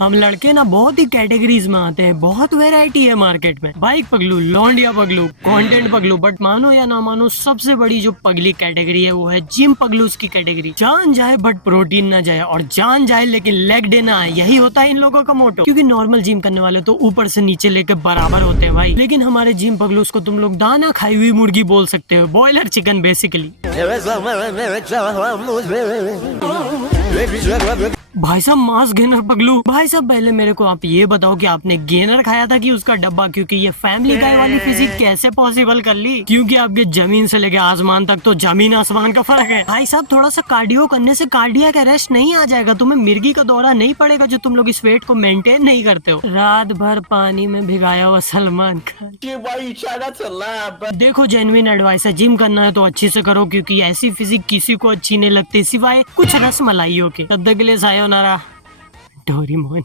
हम लड़के ना बहुत ही कैटेगरीज में आते हैं, बहुत वैरायटी है मार्केट में। बाइक पगलू, लौंडिया पगलू, कंटेंट पगलू, बट मानो या ना मानो सबसे बड़ी जो पगली कैटेगरी है वो है जिम पगलूस की कैटेगरी। जान जाए बट प्रोटीन ना जाए, और जान जाए लेकिन लेग डे ना आए, यही होता है इन लोगों का मोटो। क्योंकि नॉर्मल जिम करने वाले तो ऊपर से नीचे लेके बराबर होते हैं भाई, लेकिन हमारे जिम पगलूस को तुम लोग दाना खाई हुई मुर्गी बोल सकते हो, बॉयलर चिकन बेसिकली। भाई साहब मास गेनर पगलू, भाई साहब पहले मेरे को आप ये बताओ कि आपने गेनर खाया था कि उसका डब्बा? क्योंकि ये फैमिली गाय वाली फिजिक कैसे पॉसिबल कर ली? क्योंकि आपके जमीन से लेके आसमान तक तो जमीन आसमान का फर्क है। भाई साहब थोड़ा सा कार्डियो करने से कार्डियक अरेस्ट नहीं आ जाएगा? तुम्हें मिर्गी का दौरा नहीं पड़ेगा जो तुम लोग इस वेट को मेंटेन नहीं करते हो? रात भर पानी में भिगाया हुआ सलमान खान। देखो जेन्युइन एडवाइस है, जिम करना है तो अच्छे से करो, क्योंकि ऐसी फिजिक किसी को अच्छी नहीं लगती सिवाय कुछ रस मलाइयों के। तब तक के लिए सायोनारा डोरेमोन।